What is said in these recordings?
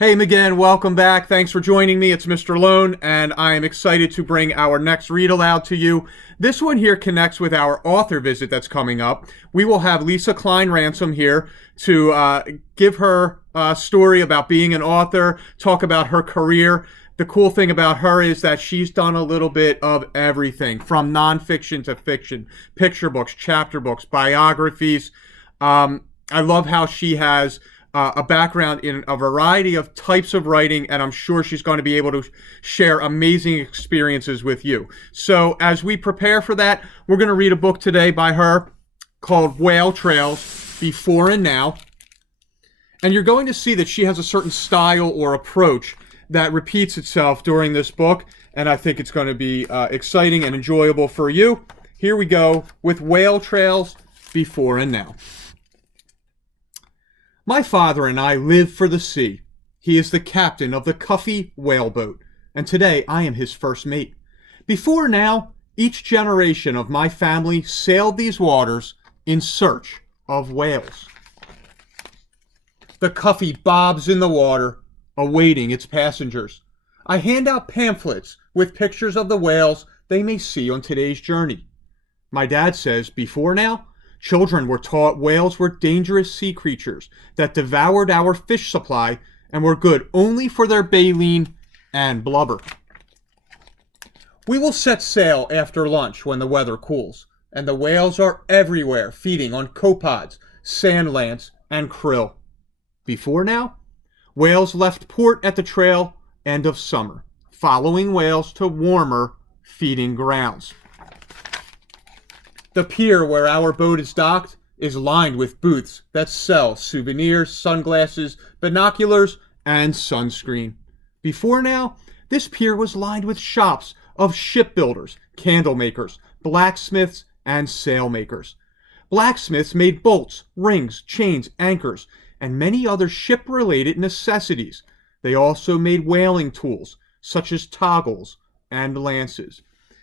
Hey, again, welcome back. Thanks for joining me. It's Mr. Lohn, and I am excited to bring our next read aloud to you. This one here connects with our author visit that's coming up. We will have Lisa Klein Ransom here to give her story about being an author, talk about her career. The cool thing about her is that she's done a little bit of everything from nonfiction to fiction, picture books, chapter books, biographies. I love how she has a background in a variety of types of writing, and I'm sure she's going to be able to share amazing experiences with you. So as we prepare for that, we're going to read a book today by her called Whale Trails, Before and Now. And you're going to see that she has a certain style or approach that repeats itself during this book, and I think it's going to be exciting and enjoyable for you. Here we go with Whale Trails, Before and Now. My father and I live for the sea. He is the captain of the Cuffy whaleboat, and today I am his first mate. Before now, each generation of my family sailed these waters in search of whales. The Cuffy bobs in the water, awaiting its passengers. I hand out pamphlets with pictures of the whales they may see on today's journey. My dad says, before now, children were taught whales were dangerous sea creatures that devoured our fish supply and were good only for their baleen and blubber. We will set sail after lunch when the weather cools, and the whales are everywhere feeding on copepods, sand lance, and krill. Before now, whales left port at the trail end of summer, following whales to warmer feeding grounds. The pier where our boat is docked is lined with booths that sell souvenirs, sunglasses, binoculars, and sunscreen. Before now, this pier was lined with shops of shipbuilders, candle makers, blacksmiths, and sailmakers. Blacksmiths made bolts, rings, chains, anchors, and many other ship-related necessities. They also made whaling tools, such as toggles and lances.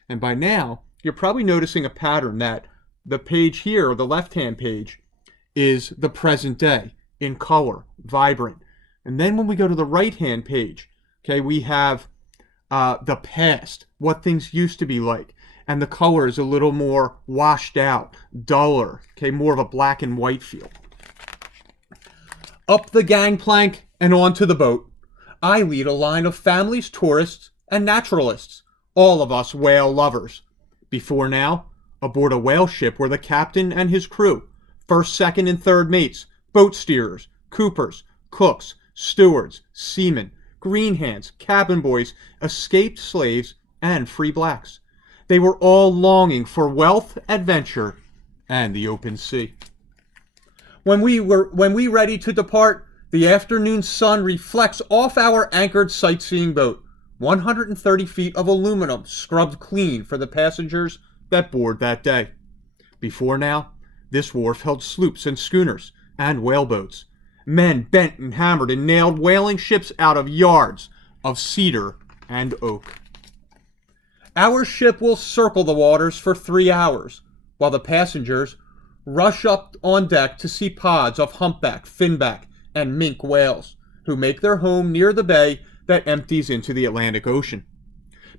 And by now, you're probably noticing a pattern that the page here, or the left-hand page, is the present day in color, vibrant. And then when we go to the right-hand page, okay, we have the past, what things used to be like. And the color is a little more washed out, duller, okay, more of a black and white feel. Up the gangplank and onto the boat, I lead a line of families, tourists, and naturalists, all of us whale lovers. Before now, aboard a whale ship were the captain and his crew, first, second, and third mates, boat steerers, coopers, cooks, stewards, seamen, green hands, cabin boys, escaped slaves, and free blacks. They were all longing for wealth, adventure, and the open sea. When we ready to depart, the afternoon sun reflects off our anchored sightseeing boat, 130 feet of aluminum scrubbed clean for the passengers that board that day. Before now, this wharf held sloops and schooners and whaleboats. Men bent and hammered and nailed whaling ships out of yards of cedar and oak. Our ship will circle the waters for 3 hours, while the passengers rush up on deck to see pods of humpback, finback, and mink whales, who make their home near the bay that empties into the Atlantic Ocean.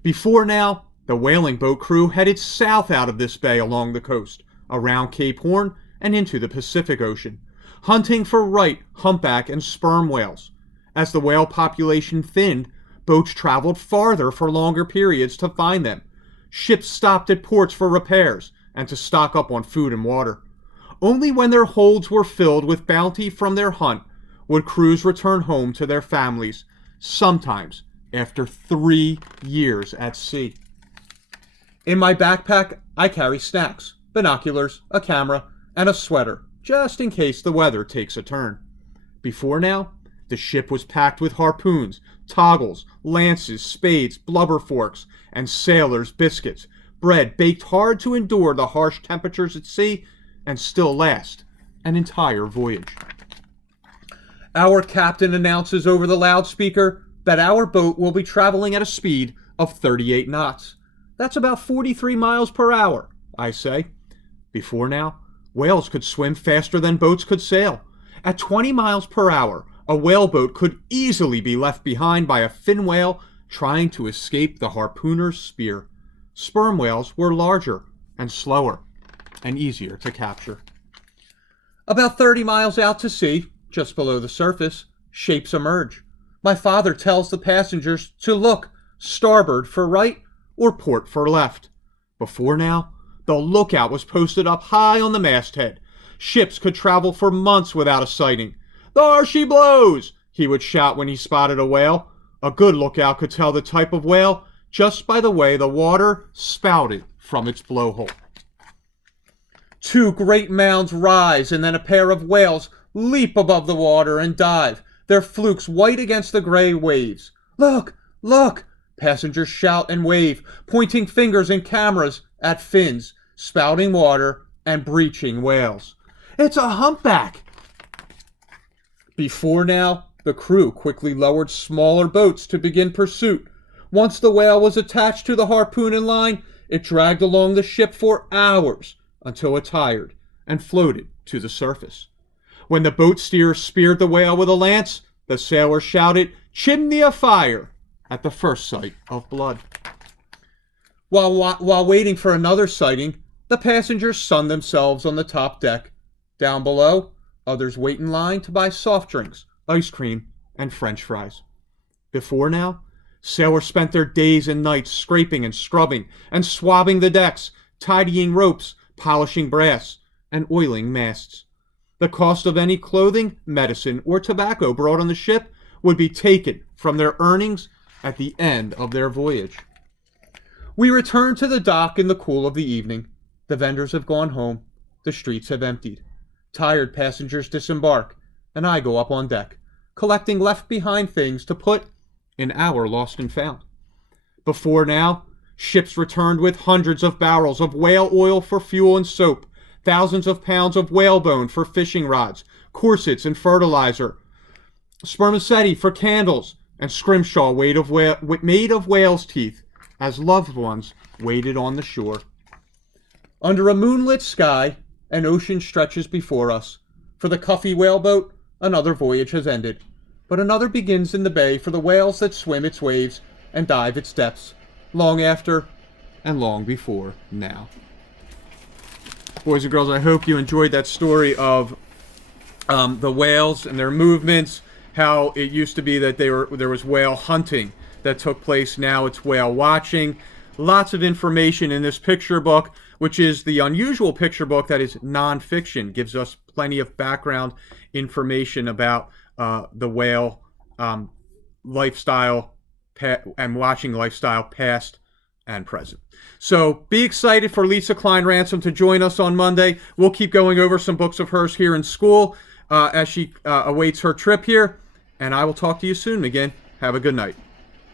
Before now, the whaling boat crew headed south out of this bay along the coast, around Cape Horn, and into the Pacific Ocean, hunting for right, humpback, and sperm whales. As the whale population thinned, boats traveled farther for longer periods to find them. Ships stopped at ports for repairs and to stock up on food and water. Only when their holds were filled with bounty from their hunt would crews return home to their families, sometimes after 3 years at sea. In my backpack, I carry snacks, binoculars, a camera, and a sweater, just in case the weather takes a turn. Before now, the ship was packed with harpoons, toggles, lances, spades, blubber forks, and sailors' biscuits, bread baked hard to endure the harsh temperatures at sea and still last an entire voyage. Our captain announces over the loudspeaker that our boat will be traveling at a speed of 38 knots. That's about 43 miles per hour, I say. Before now, whales could swim faster than boats could sail. At 20 miles per hour, A whaleboat could easily be left behind by a fin whale trying to escape the harpooner's spear. Sperm whales were larger and slower and easier to capture. About 30 miles out to sea, just below the surface, shapes emerge. My father tells the passengers to look starboard for right or port for left. Before now, the lookout was posted up high on the masthead. Ships could travel for months without a sighting. "There she blows!" he would shout when he spotted a whale. A good lookout could tell the type of whale just by the way the water spouted from its blowhole. Two great mounds rise, and then a pair of whales leap above the water and dive, their flukes white against the gray waves. "Look! Look!" Passengers shout and wave, pointing fingers and cameras at fins, spouting water, and breaching whales. "It's a humpback!" Before now, the crew quickly lowered smaller boats to begin pursuit. Once the whale was attached to the harpoon and line, it dragged along the ship for hours until it tired and floated to the surface. When the boat steerer speared the whale with a lance, the sailor shouted, "Chimney afire!" at the first sight of blood. While waiting for another sighting, the passengers sunned themselves on the top deck. Down below, others wait in line to buy soft drinks, ice cream, and French fries. Before now, sailors spent their days and nights scraping and scrubbing and swabbing the decks, tidying ropes, polishing brass, and oiling masts. The cost of any clothing, medicine, or tobacco brought on the ship would be taken from their earnings at the end of their voyage. We return to the dock in the cool of the evening. The vendors have gone home. The streets have emptied. Tired passengers disembark, and I go up on deck, collecting left-behind things to put in our lost and found. Before now, ships returned with hundreds of barrels of whale oil for fuel and soap, thousands of pounds of whalebone for fishing rods, corsets and fertilizer, spermaceti for candles, and scrimshaw made of whale's teeth as loved ones waited on the shore. Under a moonlit sky, an ocean stretches before us. For the Cuffy whaleboat, another voyage has ended, but another begins in the bay for the whales that swim its waves and dive its depths, long after and long before now. Boys and girls, I hope you enjoyed that story of the whales and their movements, how it used to be that there was whale hunting that took place. Now it's whale watching. Lots of information in this picture book, which is the unusual picture book that is nonfiction. Gives us plenty of background information about the whale lifestyle and watching lifestyle, past and present. So be excited for Lisa Klein Ransom to join us on Monday. We'll keep going over some books of hers here in school as she awaits her trip here. And I will talk to you soon again. Have a good night.